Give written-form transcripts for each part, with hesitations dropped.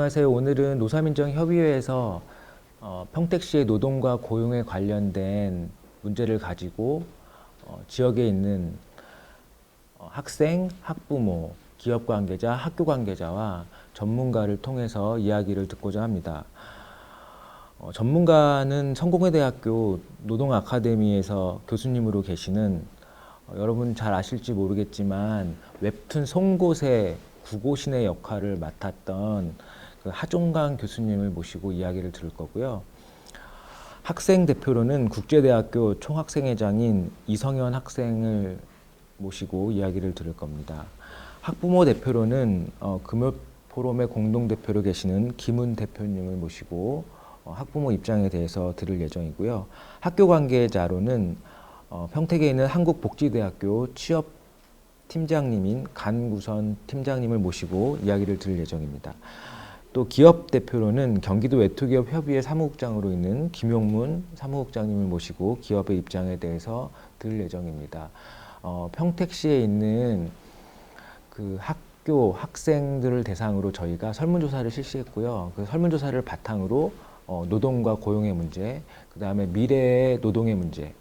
안녕하세요. 오늘은 노사민정협의회에서 평택시의 노동과 고용에 관련된 문제를 가지고 지역에 있는 학생, 학부모, 기업 관계자, 학교 관계자와 전문가를 통해서 이야기를 듣고자 합니다. 전문가는 성공회대학교 노동아카데미에서 교수님으로 계시는 여러분 잘 아실지 모르겠지만 웹툰 송곳의 구고신의 역할을 맡았던 그 하종강 교수님을 모시고 이야기를 들을 거고요. 학생 대표로는 국제대학교 총학생회장인 이성현 학생을 모시고 이야기를 들을 겁니다. 학부모 대표로는 금요포럼의 공동대표로 계시는 김은 대표님을 모시고 학부모 입장에 대해서 들을 예정이고요. 학교 관계자로는 평택에 있는 한국복지대학교 취업팀장님인 간구선 팀장님을 모시고 이야기를 들을 예정입니다. 또 기업 대표로는 경기도 외투기업협의회 사무국장으로 있는 김용문 사무국장님을 모시고 기업의 입장에 대해서 들을 예정입니다. 평택시에 있는 그 학교 학생들을 대상으로 저희가 설문조사를 실시했고요. 그 설문조사를 바탕으로 노동과 고용의 문제, 그 다음에 미래의 노동의 문제,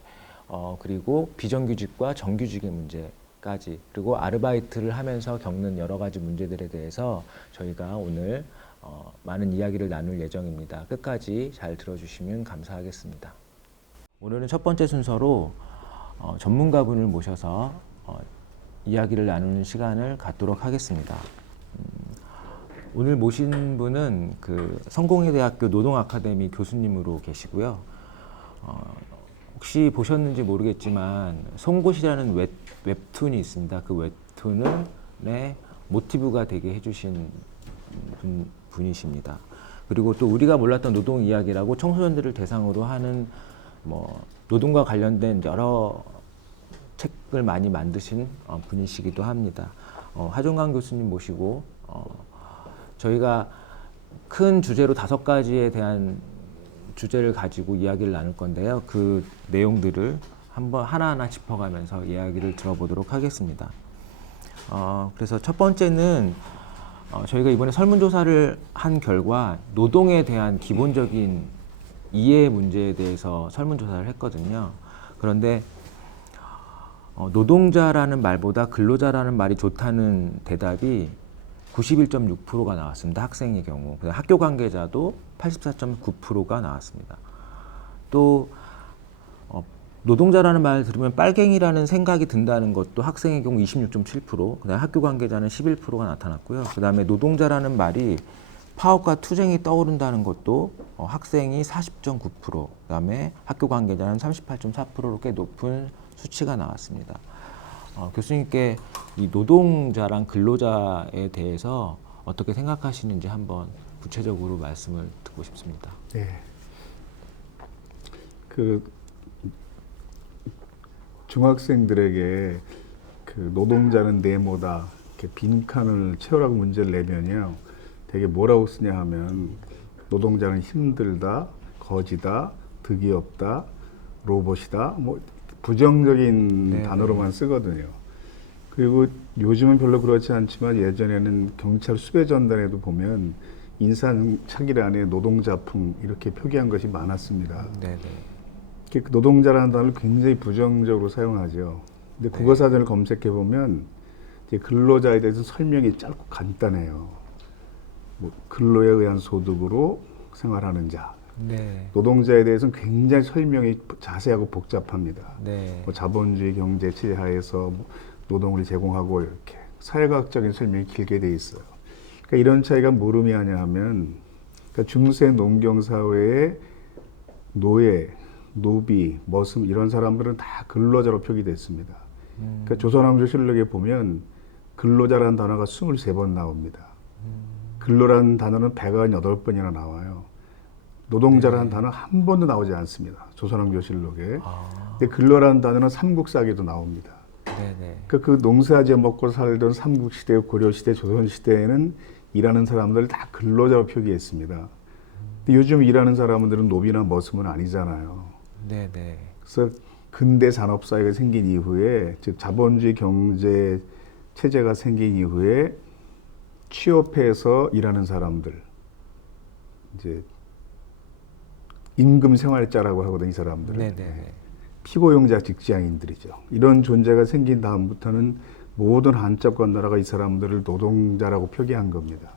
그리고 비정규직과 정규직의 문제까지, 그리고 아르바이트를 하면서 겪는 여러 가지 문제들에 대해서 저희가 오늘 많은 이야기를 나눌 예정입니다. 끝까지 잘 들어주시면 감사하겠습니다. 오늘은 첫 번째 순서로 전문가분을 모셔서 이야기를 나누는 시간을 갖도록 하겠습니다. 오늘 모신 분은 그 성공회대학교 노동아카데미 교수님으로 계시고요. 혹시 보셨는지 모르겠지만 송곳이라는 웹툰이 있습니다. 그 웹툰의 모티브가 되게 해주신 분이십니다. 그리고 또 우리가 몰랐던 노동 이야기라고 청소년들을 대상으로 하는 노동과 관련된 여러 책을 많이 만드신 분이시기도 합니다. 하종강 교수님 모시고 저희가 큰 주제로 5가지에 대한 주제를 가지고 이야기를 나눌 건데요. 그 내용들을 한번 하나하나 짚어가면서 이야기를 들어보도록 하겠습니다. 그래서 첫 번째는 저희가 이번에 설문조사를 한 결과 노동에 대한 기본적인 이해 문제에 대해서 설문조사를 했거든요. 그런데 노동자라는 말보다 근로자라는 말이 좋다는 대답이 91.6%가 나왔습니다. 학생의 경우. 학교 관계자도 84.9%가 나왔습니다. 또 노동자라는 말 들으면 빨갱이라는 생각이 든다는 것도 학생의 경우 26.7%, 그다음에 학교 관계자는 11%가 나타났고요. 그다음에 노동자라는 말이 파업과 투쟁이 떠오른다는 것도 학생이 40.9%, 그다음에 학교 관계자는 38.4%로 꽤 높은 수치가 나왔습니다. 교수님께 이 노동자랑 근로자에 대해서 어떻게 생각하시는지 한번 구체적으로 말씀을 듣고 싶습니다. 네. 그 중학생들에게 그 노동자는 네모다, 이렇게 빈칸을 채우라고 문제를 내면요, 되게 뭐라고 쓰냐 하면 노동자는 힘들다, 거지다, 득이 없다, 로봇이다, 뭐 부정적인 단어로만 쓰거든요. 그리고 요즘은 별로 그렇지 않지만 예전에는 경찰 수배 전단에도 보면 인사착의란에 노동자풍 이렇게 표기한 것이 많았습니다. 네네. 그 노동자라는 단어를 굉장히 부정적으로 사용하죠. 근데 국어사전을 검색해 보면 이제 근로자에 대해서 설명이 짧고 간단해요. 뭐 근로에 의한 소득으로 생활하는 자. 네. 노동자에 대해서는 굉장히 설명이 자세하고 복잡합니다. 네. 뭐 자본주의 경제 체제 하에서 뭐 노동을 제공하고 이렇게 사회과학적인 설명이 길게 돼 있어요. 그러니까 이런 차이가 뭘 의미하냐 하면, 그러니까 중세 농경 사회의 노예, 노비, 머슴 이런 사람들은 다 근로자로 표기됐습니다. 그러니까 조선왕조실록에 보면 근로자라는 단어가 23번 나옵니다. 근로라는 단어는 198번이나 나와요. 노동자라는 단어 한 번도 나오지 않습니다. 조선왕조실록에. 근데 근로라는 단어는 삼국사기도 나옵니다. 네네. 그 농사지어 먹고 살던 삼국시대, 고려시대, 조선시대에는 일하는 사람들 다 근로자로 표기했습니다. 근데 요즘 일하는 사람들은 노비나 머슴은 아니잖아요. 네네. 그래서 근대 산업사회가 생긴 이후에, 즉 자본주의 경제 체제가 생긴 이후에 취업해서 일하는 사람들, 이제 임금 생활자라고 하거든요, 이 사람들은. 네네. 피고용자 직장인들이죠. 이런 존재가 생긴 다음부터는 모든 한자권 나라가 이 사람들을 노동자라고 표기한 겁니다.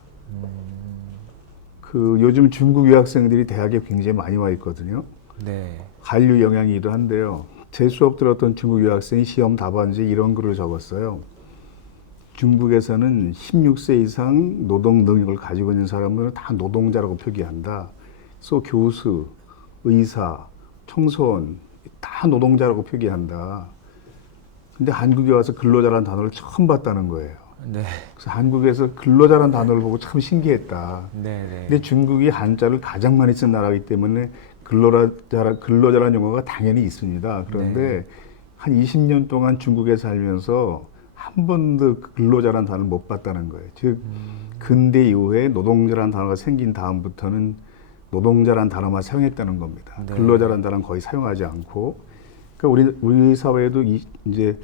그 요즘 중국 유학생들이 대학에 굉장히 많이 와 있거든요. 네. 한류 영향이기도 한데요. 제 수업 들었던 중국 유학생이 시험 답안지에 이런 글을 적었어요. 중국에서는 16세 이상 노동 능력을 가지고 있는 사람들은 다 노동자라고 표기한다. 그래서 교수, 의사, 청소원 다 노동자라고 표기한다. 근데 한국에 와서 근로자라는 단어를 처음 봤다는 거예요. 네. 그래서 한국에서 근로자라는 단어를 보고 참 신기했다. 네네. 근데 중국이 한자를 가장 많이 쓴 나라이기 때문에 근로자라는 용어가 당연히 있습니다. 그런데 한 20년 동안 중국에 살면서 한 번도 근로자라는 단어를 못 봤다는 거예요. 즉 근대 이후에 노동자라는 단어가 생긴 다음부터는 노동자라는 단어만 사용했다는 겁니다. 네. 근로자라는 단어는 거의 사용하지 않고, 그러니까 우리 사회에도 이제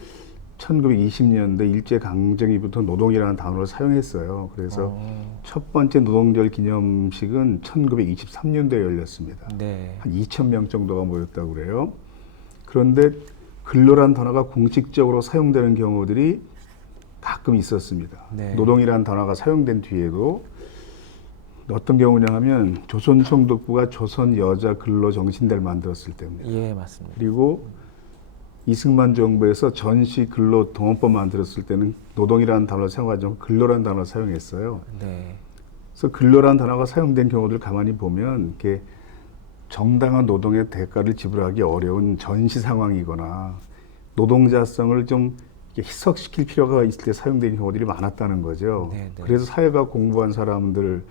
1920년대 일제 강점기부터 노동이라는 단어를 사용했어요. 그래서 첫 번째 노동절 기념식은 1923년도에 열렸습니다. 네. 한 2,000명 정도가 모였다고 그래요. 그런데 근로란 단어가 공식적으로 사용되는 경우들이 가끔 있었습니다. 네. 노동이라는 단어가 사용된 뒤에도 어떤 경우냐 하면 조선총독부가 조선 여자 근로정신대를 만들었을 때입니다. 예, 맞습니다. 그리고 이승만 정부에서 전시 근로 동원법 만들었을 때는 노동이라는 단어를 사용하지 않고 근로라는 단어를 사용했어요. 네. 그래서 근로라는 단어가 사용된 경우들 가만히 보면 이렇게 정당한 노동의 대가를 지불하기 어려운 전시 상황이거나 노동자성을 좀 이렇게 희석시킬 필요가 있을 때 사용되는 경우들이 많았다는 거죠. 네, 네. 그래서 사회가 공부한 사람들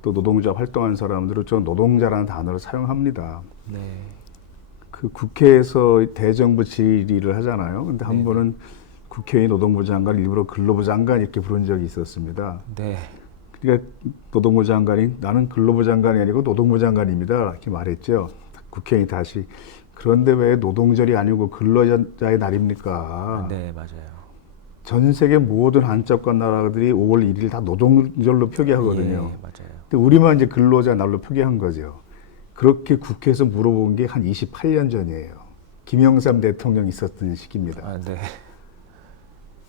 또 노동자 활동한 사람들은 좀 노동자라는 단어를 사용합니다. 네. 그 국회에서 대정부 질의를 하잖아요. 근데 한 네. 번은 국회의원 노동부 장관을 일부러 근로부 장관 이렇게 부른 적이 있었습니다. 네. 그러니까 노동부 장관이 나는 근로부 장관이 아니고 노동부 장관입니다. 이렇게 말했죠. 국회의원이 다시 그런데 왜 노동절이 아니고 근로자의 날입니까? 네, 맞아요. 전 세계 모든 한자권 나라들이 5월 1일 다 노동절로 표기하거든요. 예, 맞아요. 근데 우리만 이제 근로자 날로 표기한 거죠. 그렇게 국회에서 물어본 게 한 28년 전이에요. 김영삼 대통령이 있었던 시기입니다. 아, 네.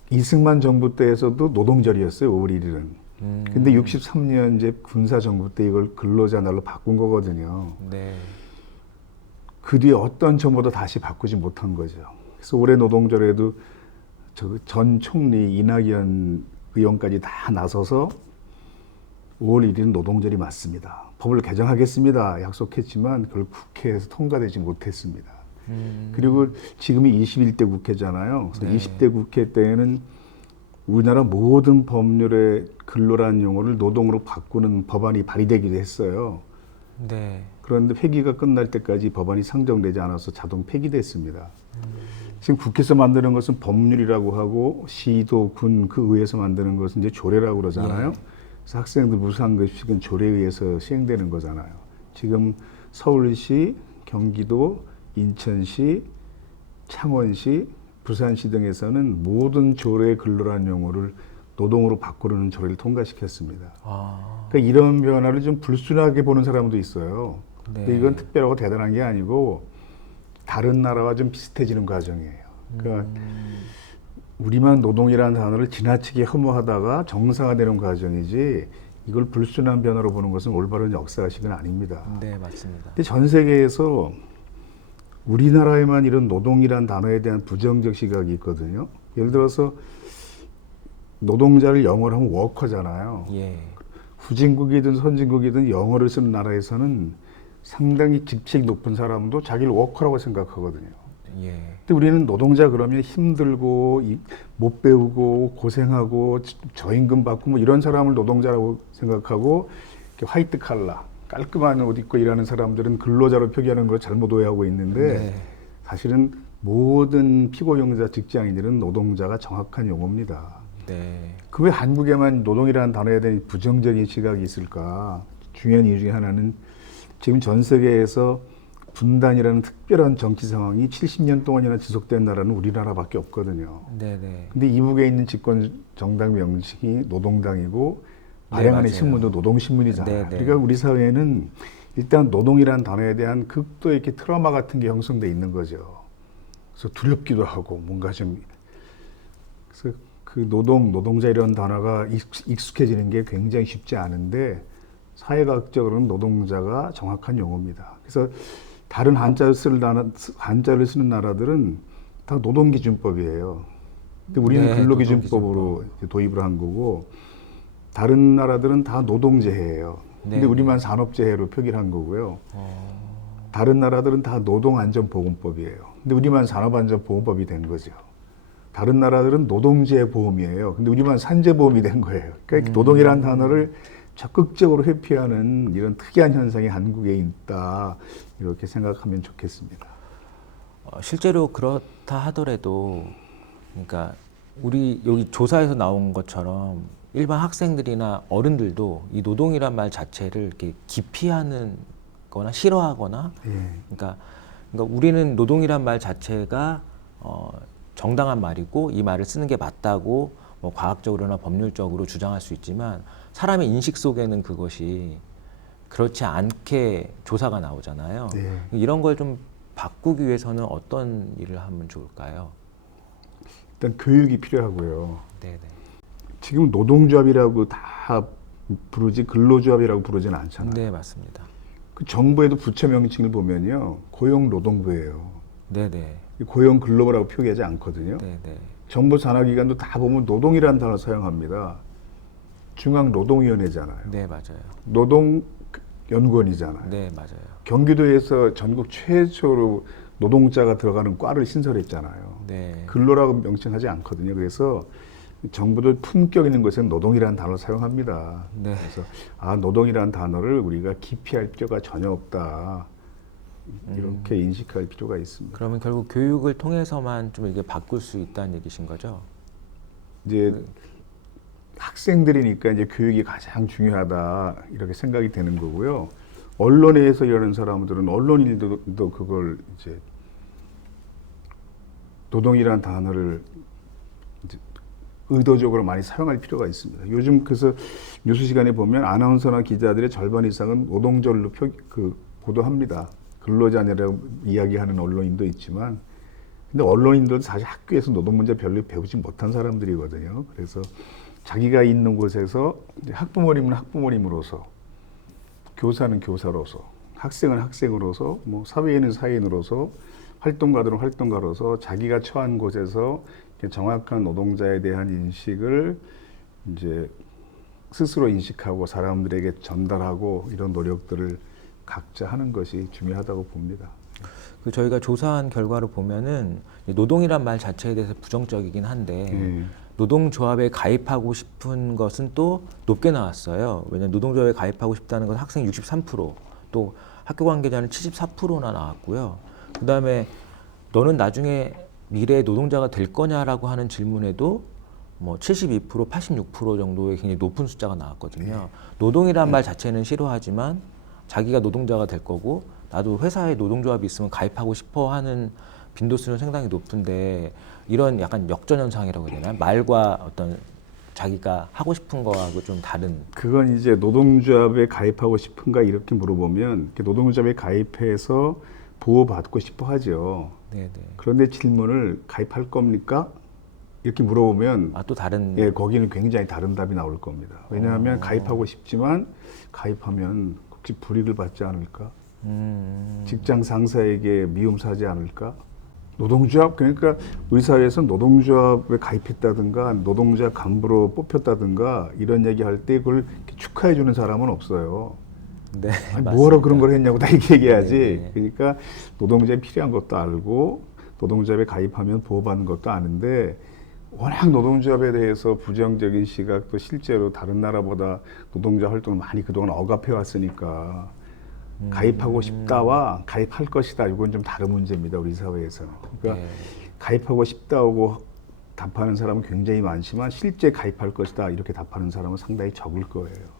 이승만 정부 때에서도 노동절이었어요, 5월 1일은. 근데 63년 이제 군사 정부 때 이걸 근로자 날로 바꾼 거거든요. 네. 그 뒤에 어떤 정부도 다시 바꾸지 못한 거죠. 그래서 올해 노동절에도 전 총리 이낙연 의원까지 다 나서서 5월 1일은 노동절이 맞습니다. 법을 개정하겠습니다. 약속했지만 그걸 국회에서 통과되지 못했습니다. 그리고 지금이 21대 국회잖아요. 그래서 네. 20대 국회 때에는 우리나라 모든 법률의 근로라는 용어를 노동으로 바꾸는 법안이 발의되기도 했어요. 네. 그런데 회기가 끝날 때까지 법안이 상정되지 않아서 자동 폐기됐습니다. 지금 국회에서 만드는 것은 법률이라고 하고 시도, 군, 그 의회에서 만드는 것은 이제 조례라고 그러잖아요. 예. 그래서 학생들 무상급식은 조례에 의해서 시행되는 거잖아요. 지금 서울시, 경기도, 인천시, 창원시, 부산시 등에서는 모든 조례 근로라는 용어를 노동으로 바꾸려는 조례를 통과시켰습니다. 아, 그러니까 이런 변화를 좀 불순하게 보는 사람도 있어요. 네. 근데 이건 특별하고 대단한 게 아니고 다른 나라와 좀 비슷해지는 과정이에요. 그러니까 우리만 노동이라는 단어를 지나치게 혐오하다가 정상화되는 과정이지 이걸 불순한 변화로 보는 것은 올바른 역사식은 아닙니다. 네, 맞습니다. 근데 전 세계에서 우리나라에만 이런 노동이라는 단어에 대한 부정적 시각이 있거든요. 예를 들어서 노동자를 영어로 하면 워커잖아요. 예. 후진국이든 선진국이든 영어를 쓰는 나라에서는 상당히 직책이 높은 사람도 자기를 워커라고 생각하거든요. 예. 근데 우리는 노동자 그러면 힘들고 못 배우고 고생하고 저임금 받고 뭐 이런 사람을 노동자라고 생각하고 이렇게 화이트 칼라 깔끔한 옷 입고 일하는 사람들은 근로자로 표기하는 걸 잘못 오해하고 있는데 네. 사실은 모든 피고용자 직장인들은 노동자가 정확한 용어입니다. 네. 그 왜 한국에만 노동이라는 단어에 대한 부정적인 시각이 있을까? 중요한 이유 중에 하나는 지금 전 세계에서 분단이라는 특별한 정치 상황이 70년 동안이나 지속된 나라는 우리나라밖에 없거든요. 네네. 근데 이북에 있는 집권 정당 명칭이 노동당이고 발행하는 맞아요. 신문도 노동신문이잖아요. 네, 네. 그러니까 우리 사회에는 일단 노동이라는 단어에 대한 극도의 이렇게 트라우마 같은 게 형성돼 있는 거죠. 그래서 두렵기도 하고 뭔가 좀 그래서 그 노동자 이런 단어가 익숙해지는 게 굉장히 쉽지 않은데 사회과학적으로는 노동자가 정확한 용어입니다. 그래서 다른 한자를 쓰는 나라들은 다 노동기준법이에요. 근데 우리는 네, 근로기준법으로 이제 도입을 한 거고 다른 나라들은 다 노동재해예요. 근데 네, 우리만 산업재해로 표기를 한 거고요. 다른 나라들은 다 노동안전보건법이에요. 근데 우리만 산업안전보건법이 된 거죠. 다른 나라들은 노동재보험이에요. 근데 우리만 산재보험이 된 거예요. 그러니까 노동이라는 단어를 적극적으로 회피하는 이런 특이한 현상이 한국에 있다. 이렇게 생각하면 좋겠습니다. 실제로 그렇다 하더라도, 그러니까 우리 여기 조사에서 나온 것처럼 일반 학생들이나 어른들도 이 노동이란 말 자체를 이렇게 기피하는 거나 싫어하거나, 예. 그러니까 우리는 노동이란 말 자체가 정당한 말이고 이 말을 쓰는 게 맞다고 뭐 과학적으로나 법률적으로 주장할 수 있지만 사람의 인식 속에는 그것이 그렇지 않게 조사가 나오잖아요. 네. 이런 걸 좀 바꾸기 위해서는 어떤 일을 하면 좋을까요? 일단 교육이 필요하고요. 네네. 지금 노동조합이라고 다 부르지 근로조합이라고 부르지는 않잖아요. 네, 맞습니다. 그 정부에도 부처 명칭을 보면요. 고용노동부예요. 네네. 고용근로부라고 표기하지 않거든요. 네네. 정부 산하기관도 다 보면 노동이라는 단어 사용합니다. 중앙노동위원회잖아요. 네, 맞아요. 노동연구원이잖아요. 네, 맞아요. 경기도에서 전국 최초로 노동자가 들어가는 과를 신설했잖아요. 네. 근로라고 명칭하지 않거든요. 그래서 정부도 품격 있는 곳에는 노동이라는 단어를 사용합니다. 네. 그래서 노동이라는 단어를 우리가 기피할 필요가 전혀 없다. 이렇게 인식할 필요가 있습니다. 그러면 결국 교육을 통해서만 좀 이게 바꿀 수 있다는 얘기신 거죠? 이제 학생들이니까 이제 교육이 가장 중요하다 이렇게 생각이 되는 거고요. 언론에서 일하는 사람들은 언론인들도 그걸 이제 노동이라는 단어를 이제 의도적으로 많이 사용할 필요가 있습니다. 요즘 그래서 뉴스 시간에 보면 아나운서나 기자들의 절반 이상은 노동절로 보도합니다. 근로자냐라고 이야기하는 언론인도 있지만, 근데 언론인들도 사실 학교에서 노동 문제 별로 배우지 못한 사람들이거든요. 그래서 자기가 있는 곳에서 이제 학부모님은 학부모님으로서, 교사는 교사로서, 학생은 학생으로서, 뭐 사회인은 사회인으로서, 활동가들은 활동가로서 자기가 처한 곳에서 정확한 노동자에 대한 인식을 이제 스스로 인식하고 사람들에게 전달하고 이런 노력들을 각자 하는 것이 중요하다고 봅니다. 그 저희가 조사한 결과를 보면은 노동이란 말 자체에 대해서 부정적이긴 한데 노동조합에 가입하고 싶은 것은 또 높게 나왔어요. 왜냐하면 노동조합에 가입하고 싶다는 건 학생 63%, 또 학교 관계자는 74%나 나왔고요. 그 다음에 너는 나중에 미래의 노동자가 될 거냐라고 하는 질문에도 뭐 72%, 86% 정도의 굉장히 높은 숫자가 나왔거든요. 노동이란 말 자체는 싫어하지만 자기가 노동자가 될 거고 나도 회사에 노동조합이 있으면 가입하고 싶어 하는 빈도수는 상당히 높은데 이런 약간 역전현상이라고 해야 되나요? 말과 어떤 자기가 하고 싶은 거하고 좀 다른. 그건 이제 노동조합에 가입하고 싶은가 이렇게 물어보면 노동조합에 가입해서 보호받고 싶어 하죠. 네네. 그런데 질문을 가입할 겁니까? 이렇게 물어보면 또 다른. 예, 거기는 굉장히 다른 답이 나올 겁니다. 왜냐하면 가입하고 싶지만 가입하면 혹시 불이익을 받지 않을까? 직장 상사에게 미움 사지 않을까? 노동조합, 그러니까 우리 사회에서 노동조합에 가입했다든가 노동자 간부로 뽑혔다든가 이런 얘기할 때 그걸 축하해 주는 사람은 없어요. 네, 뭐하러 그런 걸 했냐고 다 이렇게 얘기하지. 네. 그러니까 노동자에 필요한 것도 알고 노동조합에 가입하면 보호받는 것도 아는데 워낙 노동조합에 대해서 부정적인 시각도 실제로 다른 나라보다 노동자 활동을 많이 그동안 억압해 왔으니까 가입하고 싶다와 가입할 것이다 이건 좀 다른 문제입니다. 우리 사회에서는. 그러니까 가입하고 싶다고 답하는 사람은 굉장히 많지만 실제 가입할 것이다 이렇게 답하는 사람은 상당히 적을 거예요.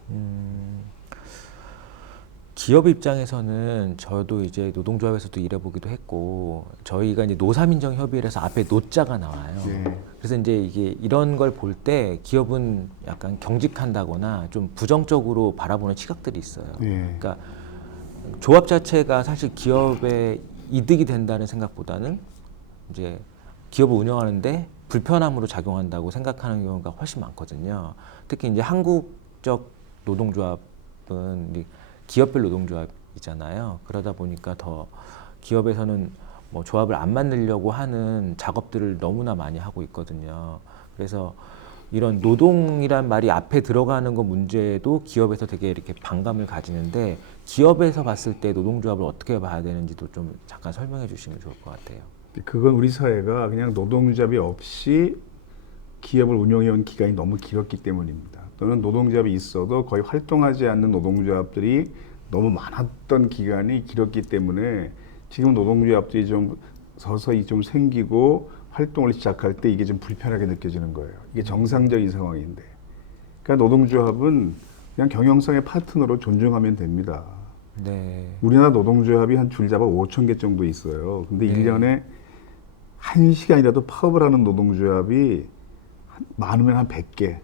기업 입장에서는 저도 이제 노동조합에서도 일해보기도 했고 저희가 이제 노사민정협의회에서 앞에 노자가 나와요. 네. 그래서 이제 이게 이런 걸 볼 때 기업은 약간 경직한다거나 좀 부정적으로 바라보는 시각들이 있어요. 예. 그러니까 조합 자체가 사실 기업에 이득이 된다는 생각보다는 이제 기업을 운영하는데 불편함으로 작용한다고 생각하는 경우가 훨씬 많거든요. 특히 이제 한국적 노동조합은 이제 기업별 노동조합이잖아요. 그러다 보니까 더 기업에서는 뭐 조합을 안 만들려고 하는 작업들을 너무나 많이 하고 있거든요. 그래서 이런 노동이란 말이 앞에 들어가는 거 문제도 기업에서 되게 이렇게 반감을 가지는데 기업에서 봤을 때 노동조합을 어떻게 봐야 되는지도 좀 잠깐 설명해 주시면 좋을 것 같아요. 그건 우리 사회가 그냥 노동조합이 없이 기업을 운영해온 기간이 너무 길었기 때문입니다. 또는 노동조합이 있어도 거의 활동하지 않는 노동조합들이 너무 많았던 기간이 길었기 때문에 지금 노동조합들이 좀 서서히 좀 생기고 활동을 시작할 때 이게 좀 불편하게 느껴지는 거예요. 이게 정상적인 상황인데. 그러니까 노동조합은 그냥 경영상의 파트너로 존중하면 됩니다. 네. 우리나라 노동조합이 한 줄잡아 5천 개 정도 있어요. 근데 네. 1년에 1시간이라도 파업을 하는 노동조합이 많으면 한 100개,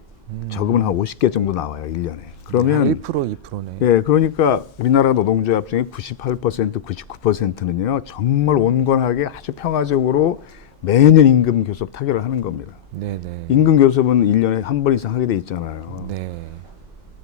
적으면 한 50개 정도 나와요, 1년에. 그러면 1%, 2%네. 예, 그러니까 우리나라 노동조합 중에 98%, 99%는요, 정말 온건하게 아주 평화적으로 매년 임금 교섭 타결을 하는 겁니다. 네네. 임금 교섭은 1년에 한 번 이상 하게 돼 있잖아요. 네.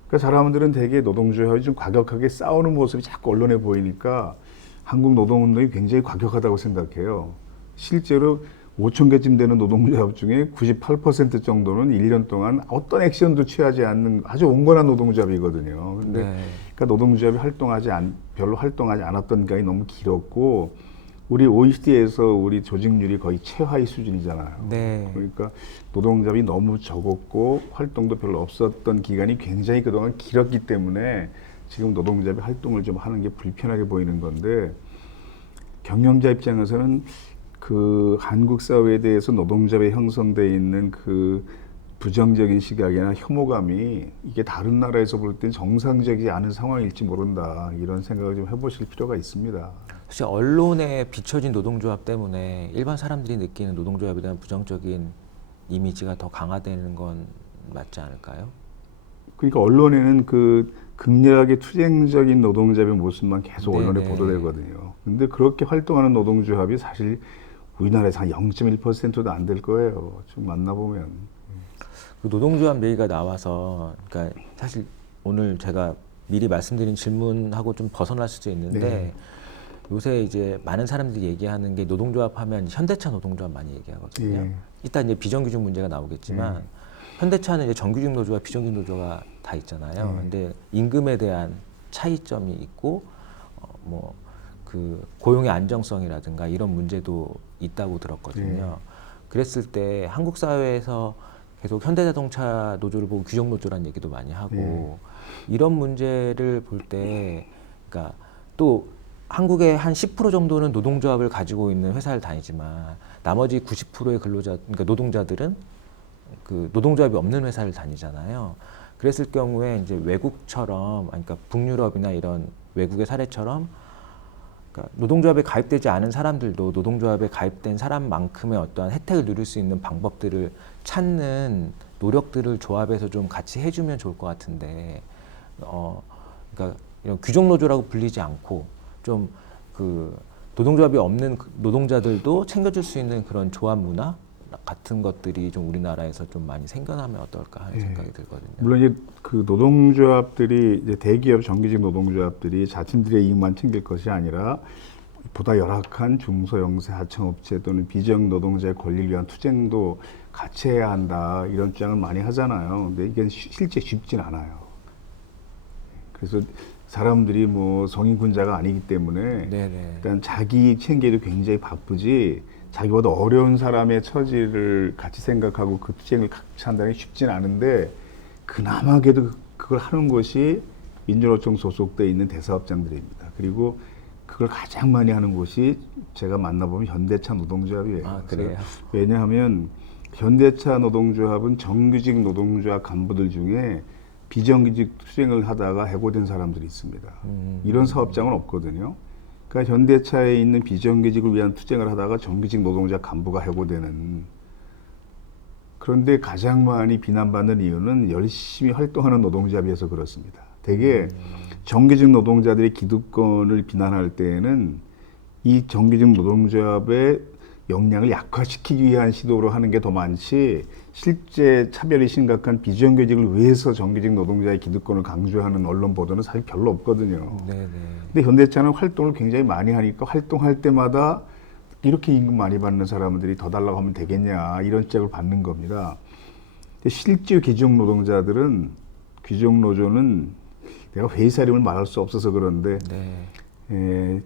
그러니까 사람들은 되게 노동조합이 좀 과격하게 싸우는 모습이 자꾸 언론에 보이니까 한국 노동운동이 굉장히 과격하다고 생각해요. 실제로 5천 개쯤 되는 노동조합 중에 98% 정도는 1년 동안 어떤 액션도 취하지 않는 아주 온건한 노동조합이거든요. 근데 네. 그러니까 노동조합이 별로 활동하지 않았던 기간이 너무 길었고 우리 OECD에서 우리 조직률이 거의 최하위 수준이잖아요. 네. 그러니까 노동조합이 너무 적었고 활동도 별로 없었던 기간이 굉장히 그동안 길었기 때문에 지금 노동조합이 활동을 좀 하는 게 불편하게 보이는 건데 경영자 입장에서는 그 한국 사회에 대해서 노동조합에 형성되어 있는 그 부정적인 시각이나 혐오감이 이게 다른 나라에서 볼 땐 정상적이지 않은 상황일지 모른다 이런 생각을 좀 해보실 필요가 있습니다. 사실 언론에 비춰진 노동조합 때문에 일반 사람들이 느끼는 노동조합에 대한 부정적인 이미지가 더 강화되는 건 맞지 않을까요? 그러니까 언론에는 그 극렬하게 투쟁적인 노동조합의 모습만 계속 언론에 네네. 보도되거든요. 근데 그렇게 활동하는 노동조합이 사실 우리나라에서 한 0.1%도 안 될 거예요. 좀 만나보면. 그 노동조합 얘기가 나와서, 그러니까 사실 오늘 제가 미리 말씀드린 질문하고 좀 벗어날 수도 있는데 네. 요새 이제 많은 사람들이 얘기하는 게 노동조합 하면 현대차 노동조합 많이 얘기하거든요. 예. 이따 이제 비정규직 문제가 나오겠지만 현대차는 이제 정규직 노조와 비정규직 노조가 다 있잖아요. 근데 임금에 대한 차이점이 있고 뭐 그 고용의 안정성이라든가 이런 문제도 있다고 들었거든요. 그랬을 때 한국 사회에서 계속 현대자동차 노조를 보고 규정 노조라는 얘기도 많이 하고 이런 문제를 볼 때, 그러니까 또 한국의 한 10% 정도는 노동조합을 가지고 있는 회사를 다니지만 나머지 90%의 그러니까 노동자들은 그 노동조합이 없는 회사를 다니잖아요. 그랬을 경우에 이제 외국처럼, 그러니까 북유럽이나 이런 외국의 사례처럼 그러니까 노동조합에 가입되지 않은 사람들도 노동조합에 가입된 사람만큼의 어떠한 혜택을 누릴 수 있는 방법들을 찾는 노력들을 조합에서 좀 같이 해주면 좋을 것 같은데, 그러니까 이런 규정 노조라고 불리지 않고 좀 그 노동조합이 없는 노동자들도 챙겨줄 수 있는 그런 조합 문화 같은 것들이 좀 우리나라에서 좀 많이 생겨나면 어떨까 하는 생각이 들거든요. 물론 이제 그 노동조합들이 이제 대기업 정규직 노동조합들이 자신들의 이익만 챙길 것이 아니라 보다 열악한 중소영세 하청업체 또는 비정 노동자의 권리를 위한 투쟁도 같이 해야 한다 이런 주장을 많이 하잖아요. 근데 이게 실제 쉽진 않아요. 그래서 사람들이 뭐 성인군자가 아니기 때문에 네네. 일단 자기 이익 챙기기도 굉장히 바쁘지 자기보다 어려운 사람의 처지를 같이 생각하고 그 투쟁을 같이 한다는 게 쉽진 않은데 그나마 그래도 그걸 하는 것이 민주노총 소속돼 있는 대사업장들입니다. 그리고 그걸 가장 많이 하는 곳이 제가 만나보면 현대차 노동조합이에요. 아, 그래요? 왜냐하면 현대차 노동조합은 정규직 노동조합 간부들 중에 비정규직 투쟁을 하다가 해고된 사람들이 있습니다. 이런 사업장은 없거든요. 그러니까 현대차에 있는 비정규직을 위한 투쟁을 하다가 정규직 노동자 간부가 해고되는 그런데 가장 많이 비난받는 이유는 열심히 활동하는 노동자에 비해서 그렇습니다. 대개 정규직 노동자들이 기득권을 비난할 때에는 이 정규직 노동조합의 역량을 약화시키기 위한 시도로 하는 게 더 많지, 실제 차별이 심각한 비정규직을 위해서 정규직 노동자의 기득권을 강조하는 언론 보도는 사실 별로 없거든요. 네네. 근데 현대차는 활동을 굉장히 많이 하니까 활동할 때마다 이렇게 임금 많이 받는 사람들이 더 달라고 하면 되겠냐, 이런 짝을 받는 겁니다. 근데 실제 귀족 노동자들은, 귀족 노조는 내가 회사 이름을 말할 수 없어서 그런데 네.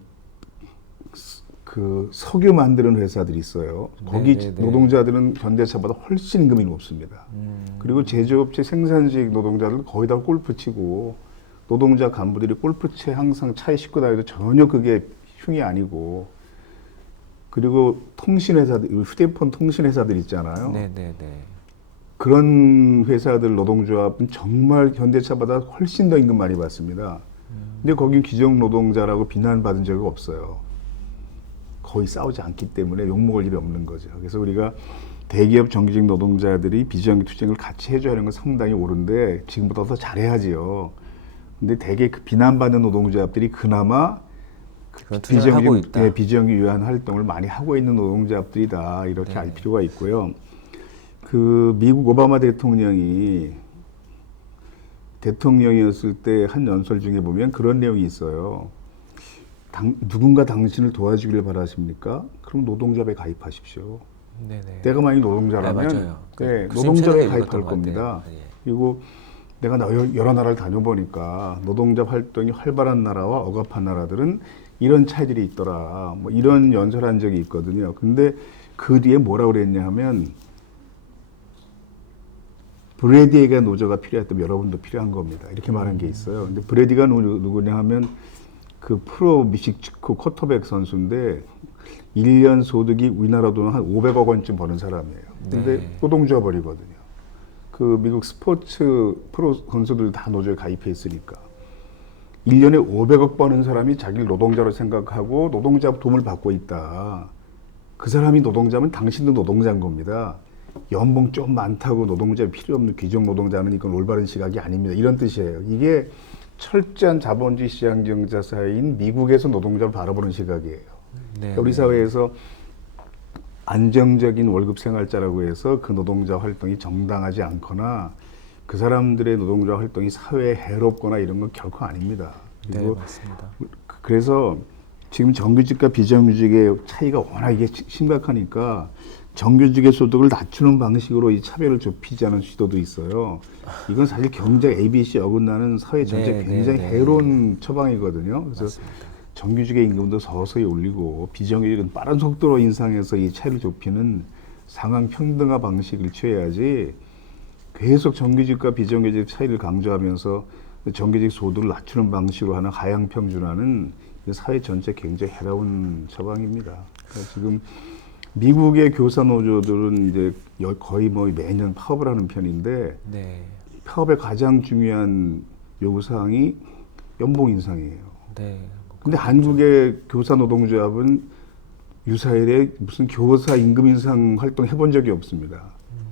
그 석유 만드는 회사들이 있어요. 거기 네네네. 노동자들은 현대차보다 훨씬 임금이 높습니다. 그리고 제조업체 생산직 노동자들은 거의 다 골프 치고, 노동자 간부들이 골프채 항상 차에 싣고 다니도 전혀 그게 흉이 아니고, 그리고 통신회사들, 휴대폰 통신회사들 있잖아요. 네네네. 그런 회사들 노동조합은 정말 현대차보다 훨씬 더 임금 많이 받습니다. 근데 거긴 귀족 노동자라고 비난받은 적이 없어요. 거의 싸우지 않기 때문에 욕먹을 일이 없는 거죠. 그래서 우리가 대기업 정규직 노동자들이 비정규 투쟁을 같이 해줘야 하는 건 상당히 옳은데, 지금보다 더 잘해야지요. 근데 대개 그 비난받는 노동자들이 그나마 그런 투쟁을 하고 있다. 비정규 유한 활동을 많이 하고 있는 노동자들이다, 이렇게 알 필요가 있고요. 그 미국 오바마 대통령이었을 때 한 연설 중에 보면 그런 내용이 있어요. 누군가 당신을 도와주기를 바라십니까? 그럼 노동조합에 가입하십시오. 네네. 내가 만약 노동자라면 맞아요. 네, 교수님 노동조합에 책에 가입할 읽었던 것 겁니다. 같아요. 예. 그리고 내가 여러 나라를 다녀보니까 노동자 활동이 활발한 나라와 억압한 나라들은 이런 차이들이 있더라, 뭐 이런 연설한 적이 있거든요. 근데 그 뒤에 뭐라고 그랬냐 하면, 브래디에게 노조가 필요했다면 여러분도 필요한 겁니다, 이렇게 말한 게 있어요. 근데 브래디가 누구냐 하면 그 프로 미식축구 쿼터백 선수인데 1년 소득이 우리나라 돈은 한 500억 원쯤 버는 사람이에요. 근데 네. 노동조합원이거든요. 그 미국 스포츠 프로 선수들 다 노조에 가입해 있으니까 1년에 500억 버는 사람이 자기를 노동자로 생각하고 노동자 도움을 받고 있다. 그 사람이 노동자면 당신도 노동자인 겁니다. 연봉 좀 많다고 노동자 필요 없는 귀족 노동자는 이건 올바른 시각이 아닙니다, 이런 뜻이에요. 이게 철저한 자본주의 시장 경제 사회인 미국에서 노동자를 바라보는 시각이에요. 네. 우리 사회에서 안정적인 월급 생활자라고 해서 그 노동자 활동이 정당하지 않거나 그 사람들의 노동자 활동이 사회에 해롭거나 이런 건 결코 아닙니다. 네, 그리고 맞습니다. 그래서 지금 정규직과 비정규직의 차이가 워낙 이게 심각하니까 정규직의 소득을 낮추는 방식으로 이 차별을 좁히자는 시도도 있어요. 이건 사실 경제 ABC 어긋나는 사회 전체에 굉장히 해로운 처방이거든요. 그래서 맞습니다. 정규직의 임금도 서서히 올리고 비정규직은 빠른 속도로 인상해서 이 차이를 좁히는 상황 평등화 방식을 취해야지, 계속 정규직과 비정규직 차이를 강조하면서 정규직 소득을 낮추는 방식으로 하는 하향평준화는 사회 전체 굉장히 해로운 처방입니다. 그러니까 지금 미국의 교사 노조들은 이제 거의 뭐 매년 파업을 하는 편인데, 네. 파업의 가장 중요한 요구사항이 연봉 인상이에요. 네. 근데 한국의 교사 노동조합은 유사일에 무슨 교사 임금 인상 활동 해본 적이 없습니다.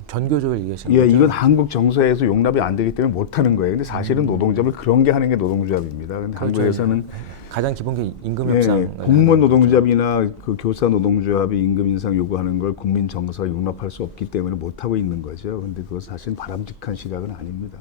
전교조를 얘기하시는 예, 거죠? 이건 한국 정서에서 용납이 안 되기 때문에 못 하는 거예요. 근데 사실은 노동조합을 그런 게 하는 게 노동조합입니다. 근데 그렇죠. 한국에서는 가장 기본 게 임금 협상. 예, 공무원 노동조합이나 그 교사 노동조합이 임금 인상 요구하는 걸 국민 정서가 용납할 수 없기 때문에 못 하고 있는 거죠. 근데 그것은 사실 바람직한 시각은 아닙니다.